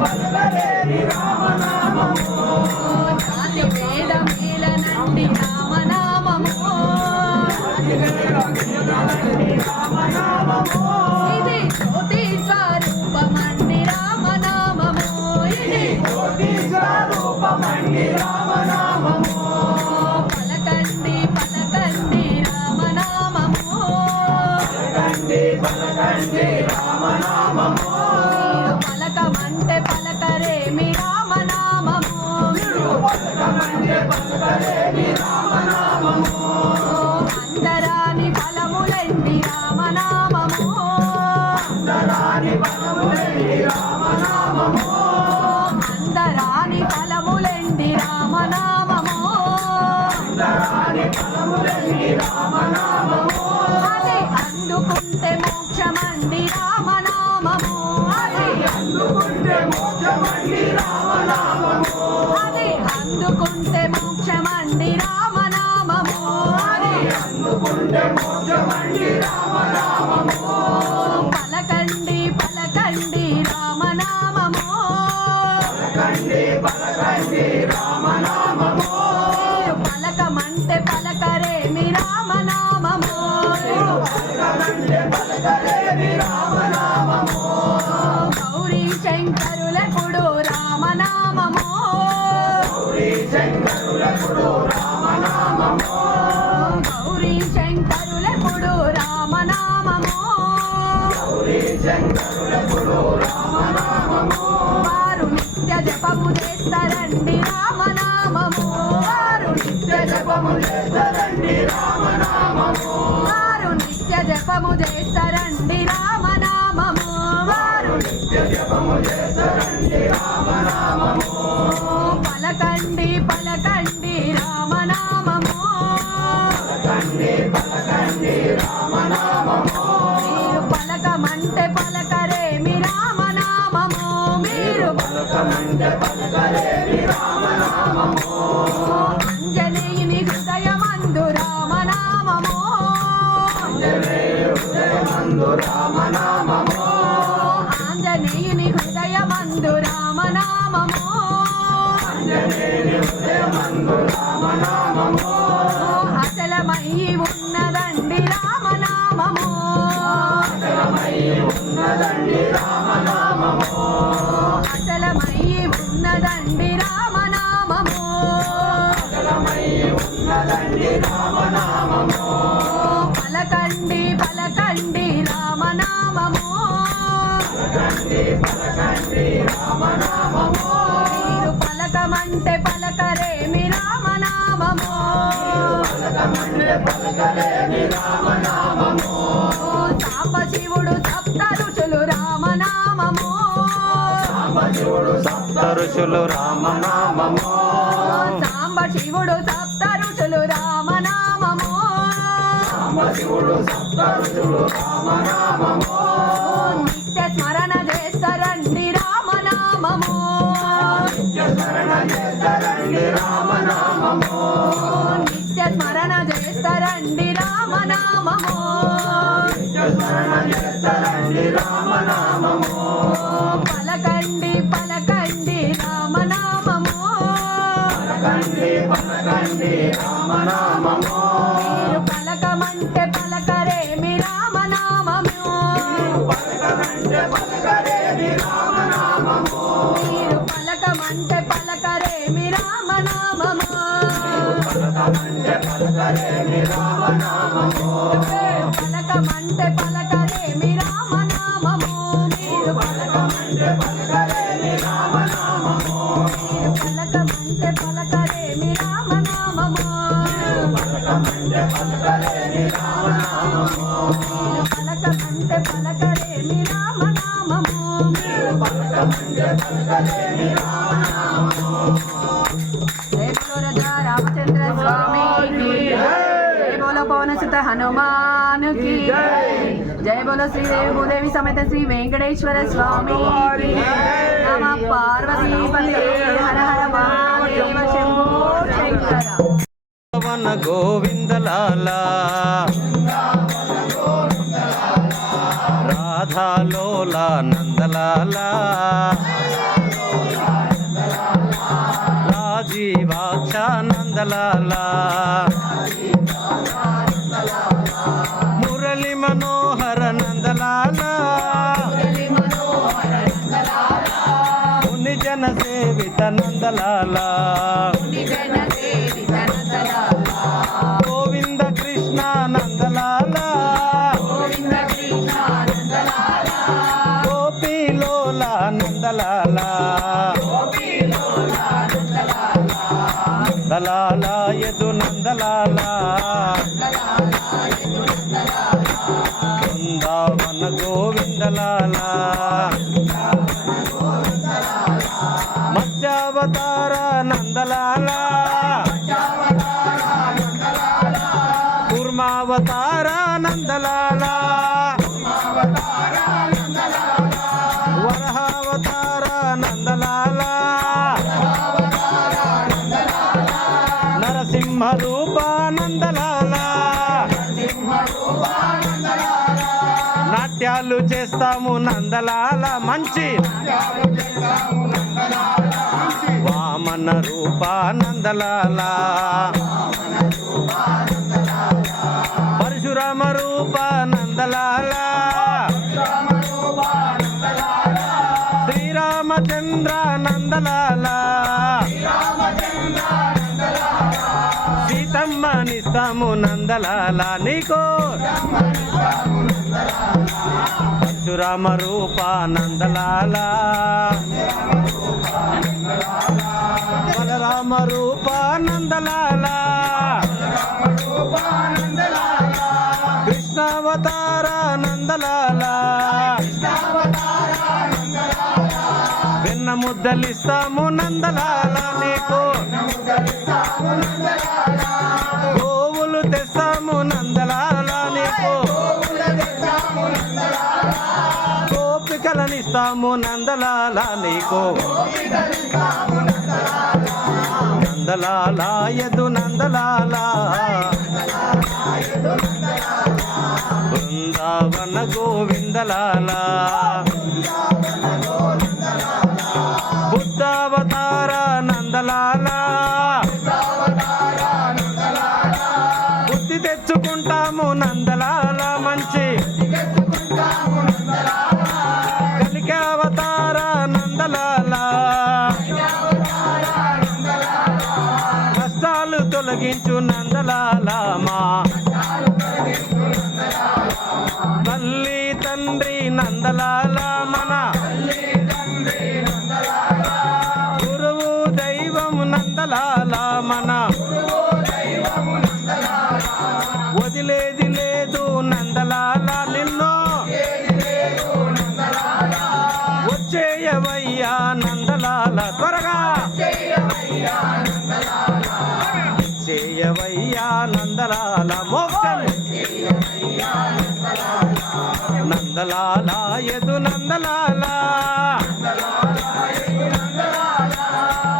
పలకరేమి రామనామము జాతి వేద మేలనండి రామనామము ఇది జ్యోతి స్వరూపమండి రామనామము ఇది జ్యోతి స్వరూపమండి రామనామము పలకండి పలకండి రామనామము పలకండి పలకండి రామనామము పలకమంటే పలకరేమి రామనామము పలకమంటే పలకరేమి రామనామము అందరాని ఫలములండి రామనామము అందరాని ఫలములండి రామనామము అందరాని ఫలములండి రామనామము అందరాని ఫలములండి రామనామము అది అందుకుంటే మోక్షమండి రామనామము అది అందుకుంటే మోక్షమండి రామనామము అది అందుకుంటే మోక్షమండి రామనామము అది అందుకుంటే మోక్షమండి రామనామము పలకండి పలకండి రామనామము పలకండి పలకండి రామనామము పలకమంటే పలకరేమి రామనామము పలకమంటే పలకరేమి రామనామము గౌరీ శంకరులెప్పుడు రామనామము గౌరీ శంకరులెప్పుడు రామనామము గౌరీ శంకరులెప్పుడు రామనామము గౌరీ శంకరులెప్పుడు రామనామము వారు నిత్య జపము చేస్తారండి రామనామము వారు నిత్య జపము చేస్తారండి రామనామము వారు నిత్య జపము చేస్తారండి రామనామము వారు నిత్య జపము చేస్తారండి రామనామము పలకండి పలకండి రామనామము పలకండి పలకండి రామనామము మీరు పలకమంటే పలకరేమి రామనామము మీరు పలకమంటే పలకరేమి రామనామము అంజనేయుని హృదయమందు రామనామము అంజనేయుని హృదయమందు రామనామము ఆంజనేయుని హృదయమందు రామనామము ఆంజనేయుని హృదయమందు రామనామము అచలమై ఉన్నదండి రామనామము అచలమై ఉన్నదండి రామనామము అచలమై ఉన్నదండి రామనామము అచలమై ఉన్నదండి రామనామము పలకండి పలకండి రామనామము పలకండి పలకండి రామనామము మీరు పలకమంటే పలకరేమి రామనామము పలకమంటే పలకరేమి రామనామము సాంబశివుడు సప్త ఋషులు రామనామము సాంబశివుడు సప్త ఋషులు రామనామము సాంబశివుడు సప్త ఋషులు రామనామము సాంబశివుడు సప్త ఋషులు రామనామము నిత్య స్మరణ చేస్తారండి రామనామము నిత్య స్మరణ చేస్తారండి రామనామము నిత్య స్మరణ చేస్తారండి రామనామము నిత్య స్మరణ చేస్తారండి రామనామము పలకండి పలకండి రామనామము పలకండి పలకండి రామనామము మీరు పలకమంటే పలకరేమి రామనామము పలకమంటే పలకరేమి రామనామము మీరు పలకమంటే పలకరేమి రామనామము పలకమంటే పలకరేమి రామనామము పలకమంటే పలకరేమి రామనామము మీరు పలకమంటే పలకరేమి రామనామము పలకమంటే పలకరేమి రామనామము పలకమంటే పలకరేమి రామనామము పలకమంటే పలకరేమి రామనామము పలకమంటే పలకరేమి రామనామము జై బోలో రాజా రామచంద్ర స్వామి की जय बोलो पवन सुत हनुमान की जय बोलो श्री देवी भूदेवी समेत श्री वेंकटेश्वर स्वामी की नमः पार्वती पते हर हर महादेव शंभो शंकर वन गोविंद लाला రాధాలోల నందలాల రాజీవాక్ష నందలాల మురళి మనోహర నందలాల ముని జన సేవిత నందలాల గోవింద కృష్ణ నందలాల గోపీలోల నందలాల నందలాల యదు నందలాల బృందావన గోవిందలాల మత్స్యావతార నందలాల కూర్మావతార నందలాల వరహావతార నందలాల నరసింహ రూప నందలాల నాట్యాలు చేస్తాము నందలాల మంచి వామన రూప నందలాల పరశురామ రూప నందలాల శ్రీరామచంద్ర నందలాల సీతమ్మనిస్తాము నందలాల నీకో పరశురామ రూప నందలాల బలరామ రూప నందలాల కృష్ణావతార నందలాల వెన్న ముద్దలిస్తాము నందలాల నీకు గోవులు తెస్తాము నందలాల నీకు గోపికలనిస్తాము నందలాల నీకు నందలాల యదు నందలాల బృందావన గోవిందలాల బుద్ధావతార నందలాల బుద్ధి తెచ్చుకుంటాము నందలాల మంచి కలికావతార నందలాల కష్టాలు తొలగించు నందలాల మా తల్లి తండ్రి నందలాల మన గురువు దైవము నందలాల మన వదిలేది లేదు నందలాల నిన్ను వచ్చేయవయ్యా నందలాల త్వరగా చేయవయ్యా నందలాల మోక్షం నందలాల యదు నందలాల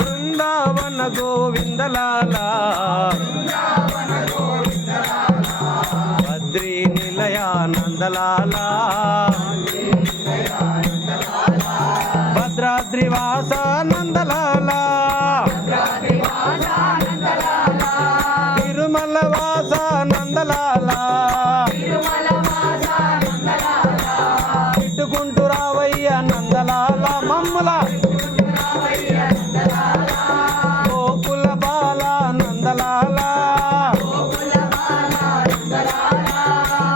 బృందావన గోవిందలాల బద్రీ నిలయ నందలాల భద్రాద్రివాస నందలాల తిరుమల వాస నందలాల ఇట్టుకుంటూ రావయ్య నందలాల మమ్ముల గోకుల బాల నందలాల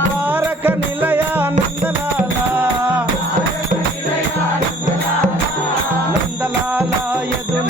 ద్వారక నిలయ నందలాల నందలాల యదు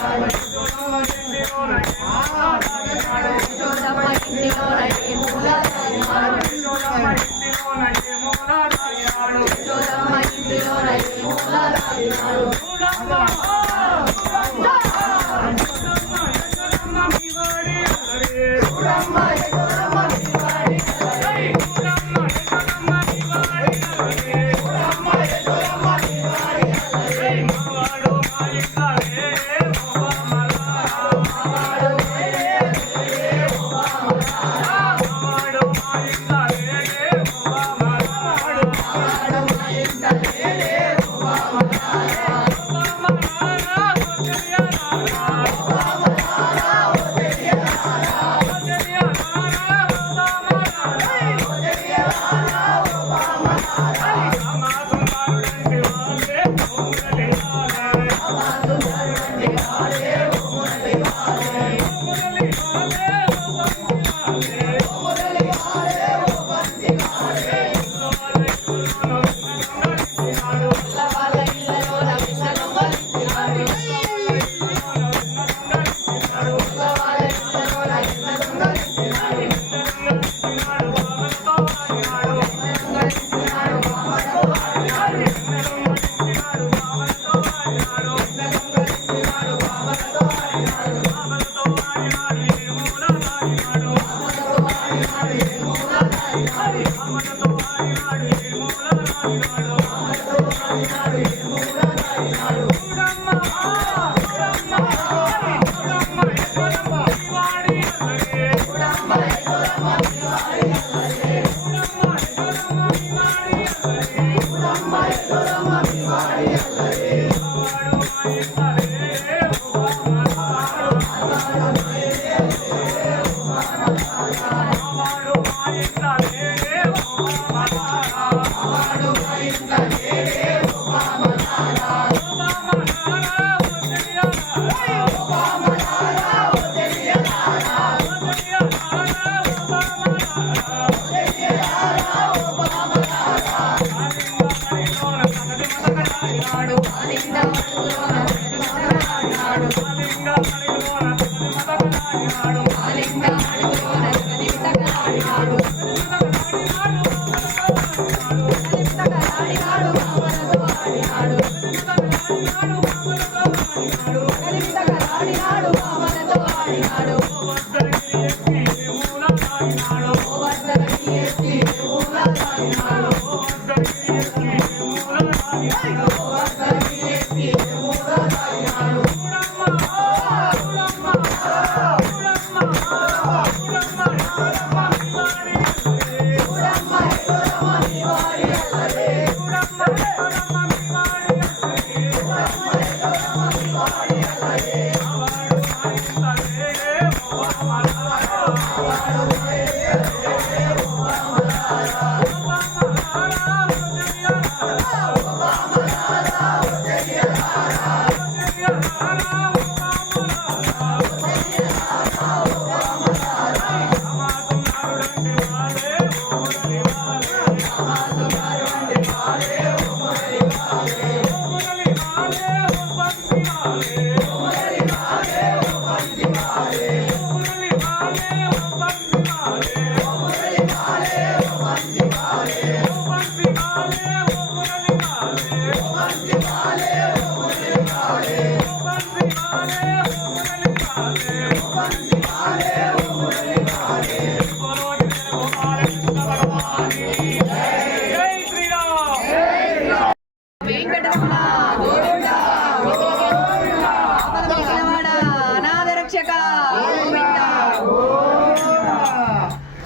యశోదమ్మ ఇంటిలోన ఏ మూల దాగినాడు యశోదమ్మ ఇంటిలోన ఏ మూల దాగినాడు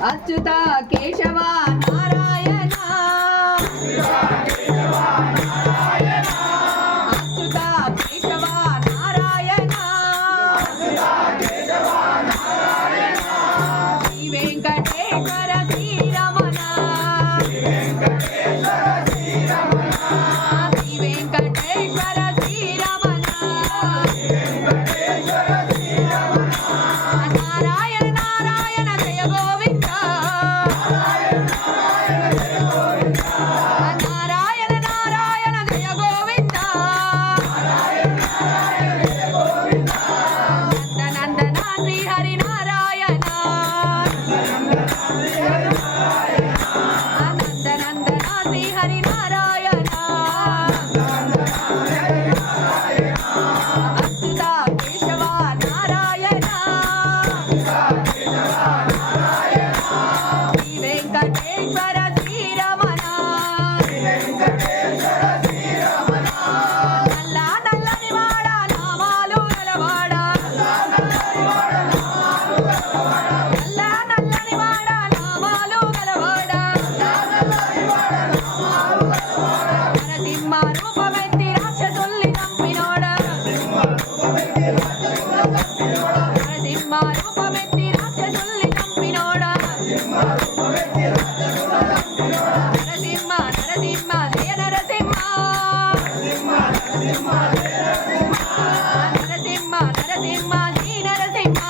అచ్యుత కేశవ నారాయణ అచ్యుత కేశవ నారాయణ శ్రీ వెంకటేశ్వర శ్రీరమణ శ్రీ వెంకటేశ్వర శ్రీరమణ నారాయణ నారాయణ జయ గోవింద నరసింహ రూపమెత్తి రాక్షసుల్ని చంపినోడా నరసింహ నరసింహ జయ నరసింహ నరసింహ నరసింహ జీ నరసింహ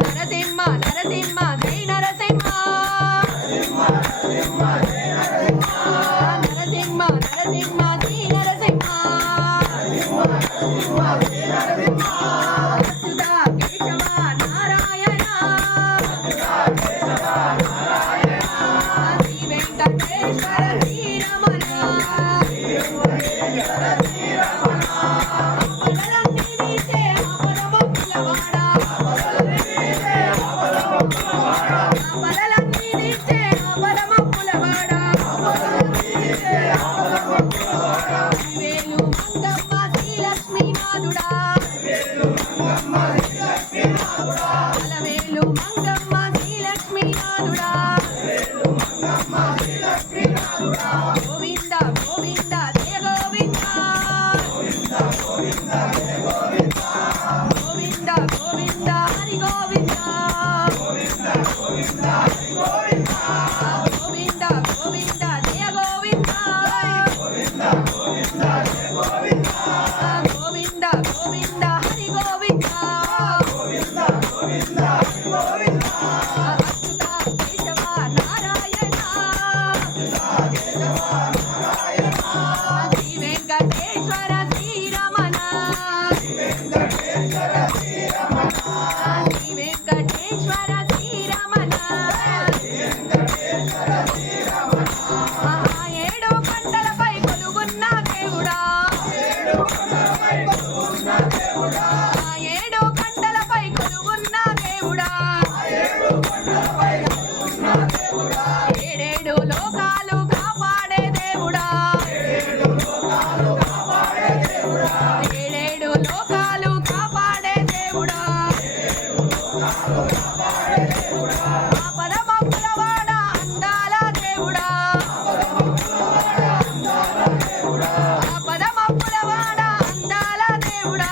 నరసింహ నరసింహ జై నరసింహ నరసింహ నరసింహ జీ నరసింహ అచ్యుత కేశవ నారాయణ శ్రీ వెంకటేశ్వర శ్రీరమణ అపదలన్నీ తీసే అపదమొక్కులవాడ అపదలన్నీ తీసే అపదమొక్కులవాడ వేలు మంగమ్మ శ్రీలక్ష్మీనాథుడా అలవేలు మంగమ్మ శ్రీలక్ష్మీనాథుడా గోవింద గోవింద జయ గోవింద గోవింద గోవింద హరి గోవింద గోవింద గోవింద జయ గోవింద గోవింద గోవింద హరి గోవింద అచ్యుత కేశవ నారాయణ శ్రీ వెంకటేశ్వర శ్రీరమణ శ్రీ వెంకటేశ్వర శ్రీరమణ ఏడు పంటలపై కొలుగున్న దేవుడా ఏడు కండలపై కొలుగున్న దేవుడా ఏడేడు లోకాలు కాపాడే దేవుడా ఏడేడు లోకాలు కాపాడే దేవుడా ఆపదమొక్కులవాడ అందాల దేవుడా ఆపదమొక్కులవాడ అందాల దేవుడా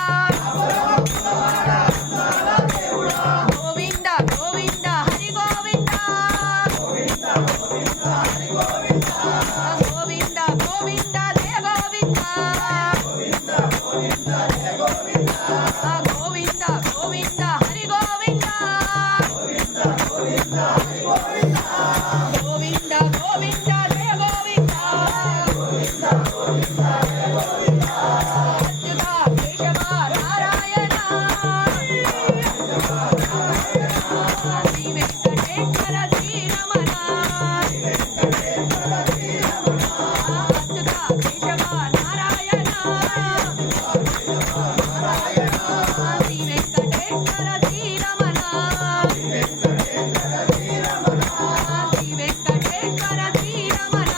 గోవింద గోవింద హరి గోవింద గోవింద గోవింద జయ గోవింద గోవింద గోవింద హరి గోవింద గోవింద గోవింద జయ గోవింద అచ్యుత కేశవ నారాయణ శ్రీ వెంకటేశ్వర శ్రీరమణ అచ్యుత కేశవ నారాయణ శ్రీ వెంకటేశ్వర శ్రీరమణ శ్రీ వెంకటేశ్వర శ్రీరమణ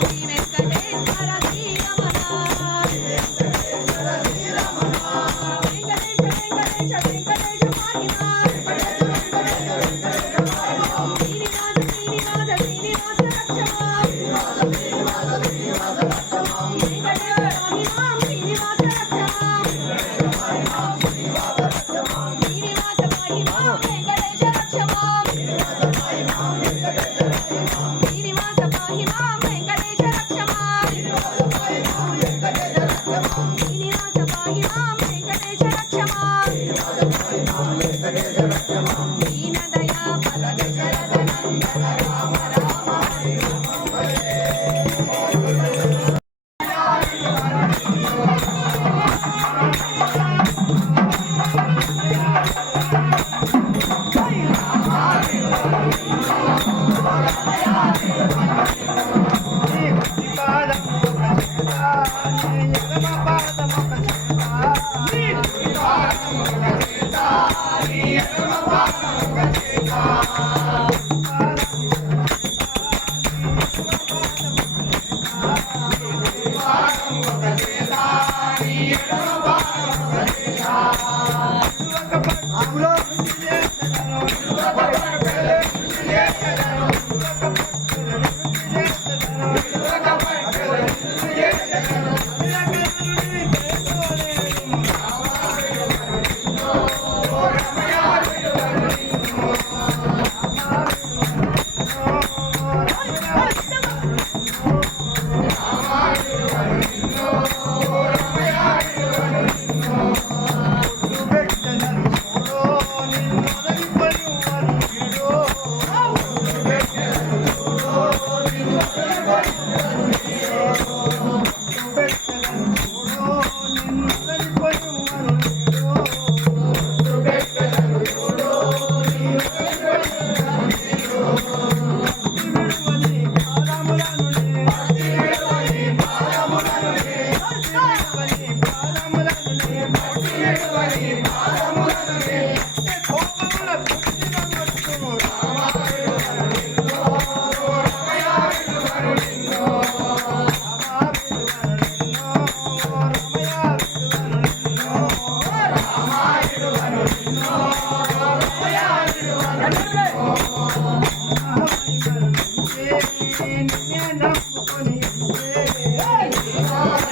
శ్రీ వెంకటేశ్వర శ్రీరమణ వెంకటేశ వెంకటేశ వెంకటేశ మహిమా శ్రీనివాస శ్రీనివాస శ్రీనివాస రక్షమా వెంకటేశ మహిమా శ్రీనివాస రక్షమా శ్రీనివాస మహిమా వెంకటేశ రక్షమా శ్రీనివాస మహిమా వెంకటేశ రక్షమా శ్రీనివాస మహిమా వెంకటేశ రక్షమా దీనదయా ఫల దశరథ నందన Rama Rama Look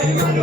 Come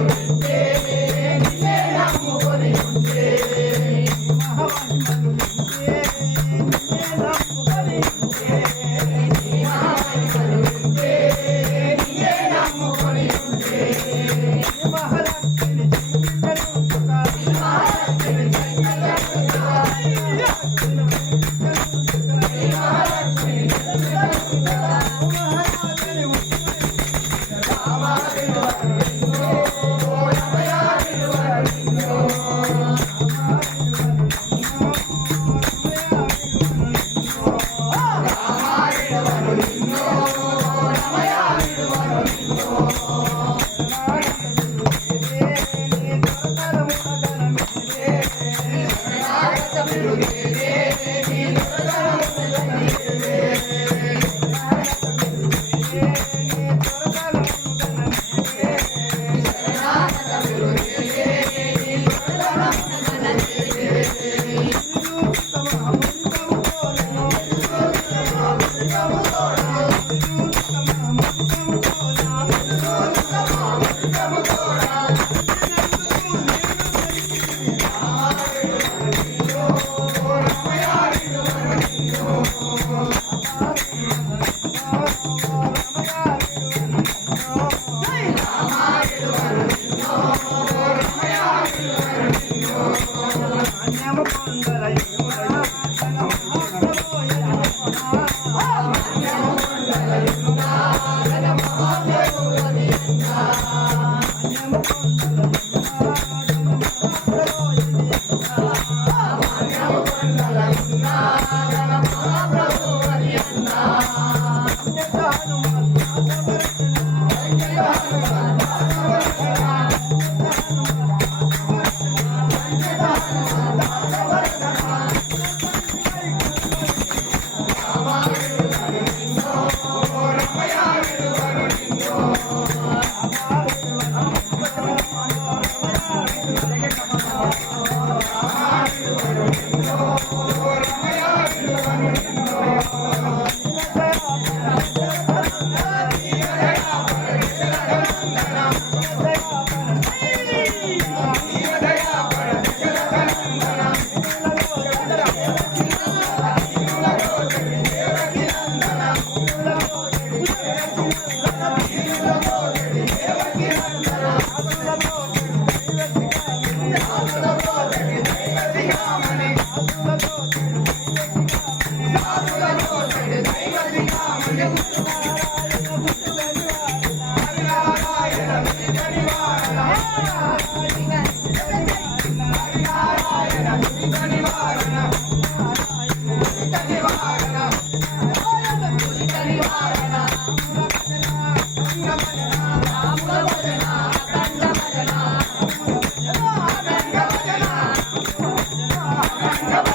on.